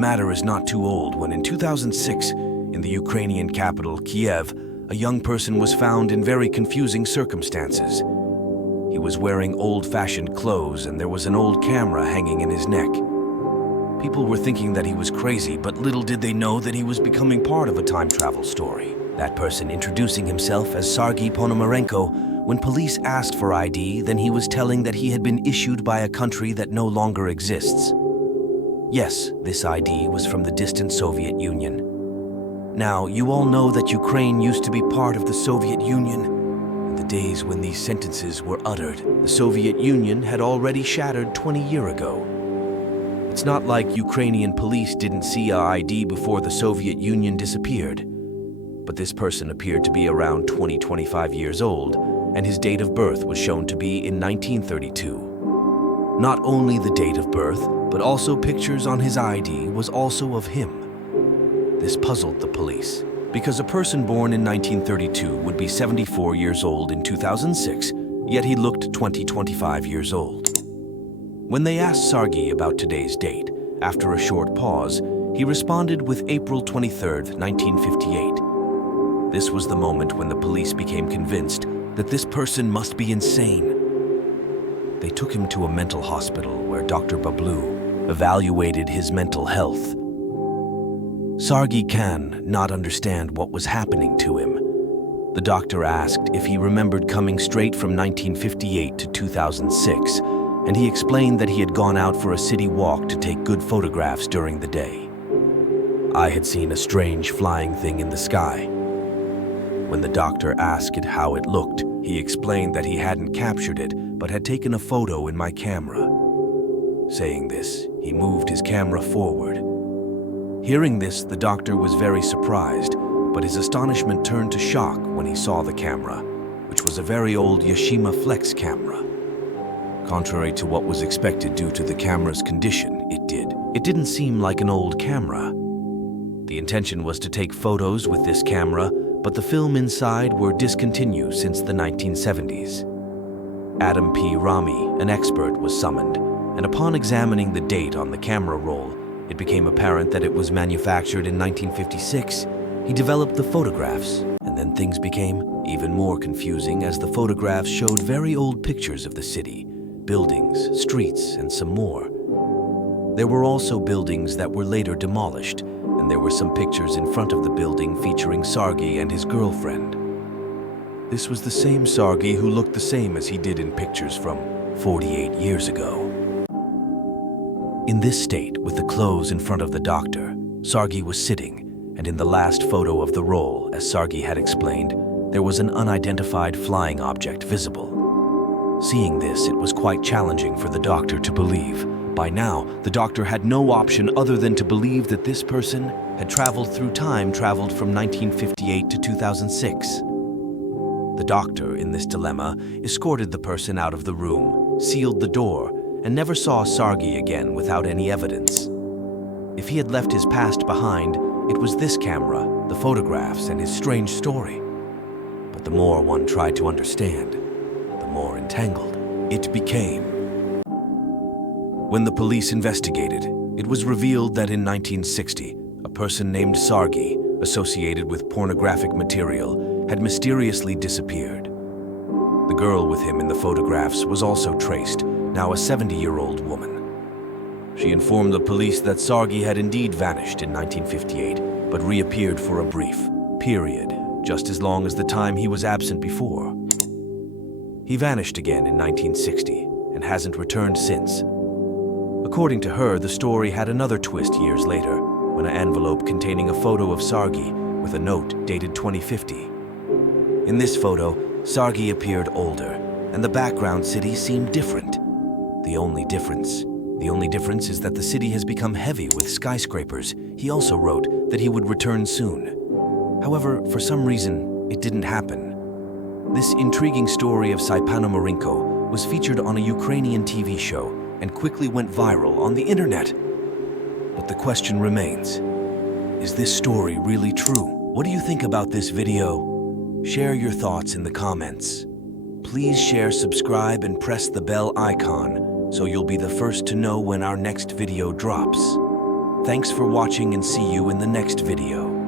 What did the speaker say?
matter is not too old when in 2006, in the Ukrainian capital, Kiev, a young person was found in very confusing circumstances. He was wearing old-fashioned clothes and there was an old camera hanging in his neck. People were thinking that he was crazy, but little did they know that he was becoming part of a time travel story. That person introducing himself as Sergei Ponomarenko. When police asked for ID, then he was telling that he had been issued by a country that no longer exists. Yes, this ID was from the distant Soviet Union. Now, you all know that Ukraine used to be part of the Soviet Union. In the days when these sentences were uttered, the Soviet Union had already shattered 20 years ago. It's not like Ukrainian police didn't see our ID before the Soviet Union disappeared. But this person appeared to be around 25 years old, and his date of birth was shown to be in 1932. Not only the date of birth, but also pictures on his ID was also of him. This puzzled the police, because a person born in 1932 would be 74 years old in 2006, yet he looked 25 years old. When they asked Sergei about today's date, after a short pause, he responded with April 23, 1958. This was the moment when the police became convinced that this person must be insane. They took him to a mental hospital where Dr. Babloo evaluated his mental health. Sergei can not understand what was happening to him. The doctor asked if he remembered coming straight from 1958 to 2006, and he explained that he had gone out for a city walk to take good photographs during the day. I had seen a strange flying thing in the sky. When the doctor asked it how it looked, he explained that he hadn't captured it, but had taken a photo in my camera. Saying this, he moved his camera forward. Hearing this, the doctor was very surprised, but his astonishment turned to shock when he saw the camera, which was a very old Yashica Flex camera. Contrary to what was expected due to the camera's condition, it didn't seem like an old camera. The intention was to take photos with this camera, but the film inside were discontinued since the 1970s. Adam P. Rami, an expert, was summoned, and upon examining the date on the camera roll, it became apparent that it was manufactured in 1956. He developed the photographs, and then things became even more confusing as the photographs showed very old pictures of the city, buildings, streets, and some more. There were also buildings that were later demolished, and there were some pictures in front of the building featuring Sergei and his girlfriend. This was the same Sergei who looked the same as he did in pictures from 48 years ago. In this state, with the clothes in front of the doctor, Sergei was sitting, and in the last photo of the roll, as Sergei had explained, there was an unidentified flying object visible. Seeing this, it was quite challenging for the doctor to believe. By now, the doctor had no option other than to believe that this person had traveled through time traveled from 1958 to 2006. The doctor, in this dilemma, escorted the person out of the room, sealed the door, and never saw Sergei again without any evidence. If he had left his past behind, it was this camera, the photographs, and his strange story. But the more one tried to understand, the more entangled it became. When the police investigated, it was revealed that in 1960, a person named Sergei, associated with pornographic material, had mysteriously disappeared. The girl with him in the photographs was also traced, now a 70-year-old woman. She informed the police that Sergei had indeed vanished in 1958, but reappeared for a brief period, just as long as the time he was absent before. He vanished again in 1960 and hasn't returned since. According to her, the story had another twist years later, when an envelope containing a photo of Sergei with a note dated 2050. In this photo, Sergei appeared older, and the background city seemed different. The only difference is that the city has become heavy with skyscrapers. He also wrote that he would return soon. However, for some reason, it didn't happen. This intriguing story of Ponomarenko was featured on a Ukrainian TV show and quickly went viral on the internet. But the question remains, is this story really true? What do you think about this video? Share your thoughts in the comments. Please share, subscribe, and press the bell icon so you'll be the first to know when our next video drops. Thanks for watching and see you in the next video.